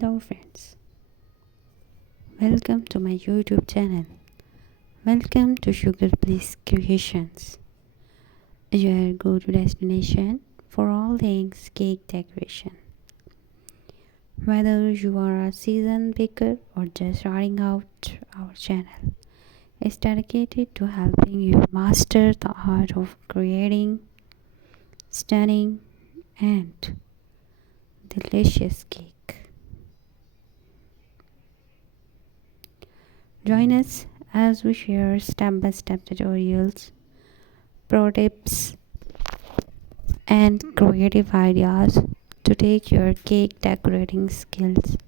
Hello friends, welcome to my YouTube channel. Welcome to Sugar Bliss Creations, your go-to destination for all things cake decoration. Whether you are a seasoned baker or just starting out, our channel is dedicated to helping you master the art of creating stunning and delicious cake. Join us as we share step-by-step tutorials, pro tips, and creative ideas to take your cake decorating skills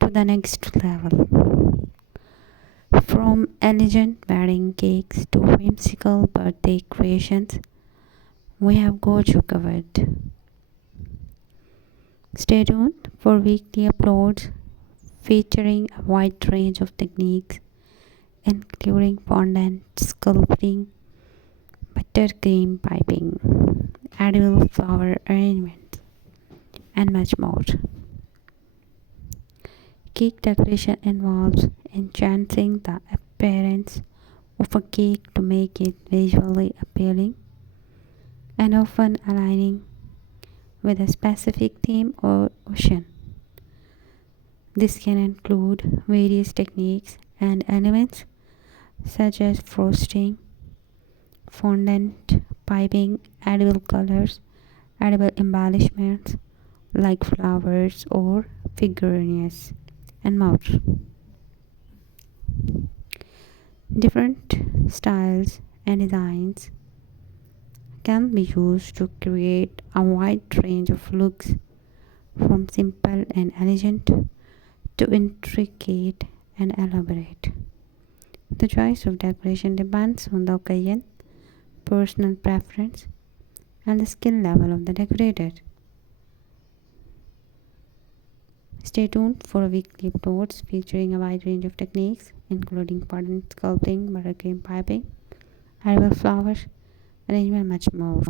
to the next level. From elegant wedding cakes to whimsical birthday creations, we have got you covered. Stay tuned for weekly uploads featuring a wide range of techniques including fondant sculpting, buttercream piping, edible flower arrangements, and much more. Cake decoration involves enhancing the appearance of a cake to make it visually appealing and often aligning with a specific theme or occasion. This can include various techniques and elements such as frosting, fondant, piping, edible colors, edible embellishments like flowers or figurines, and more. Different styles and designs can be used to create a wide range of looks from simple and elegant to intricate and elaborate. The choice of decoration depends on the occasion, personal preference, and the skill level of the decorator. Stay tuned for weekly uploads featuring a wide range of techniques, including fondant sculpting, buttercream piping, edible flowers, arrangement, and much more.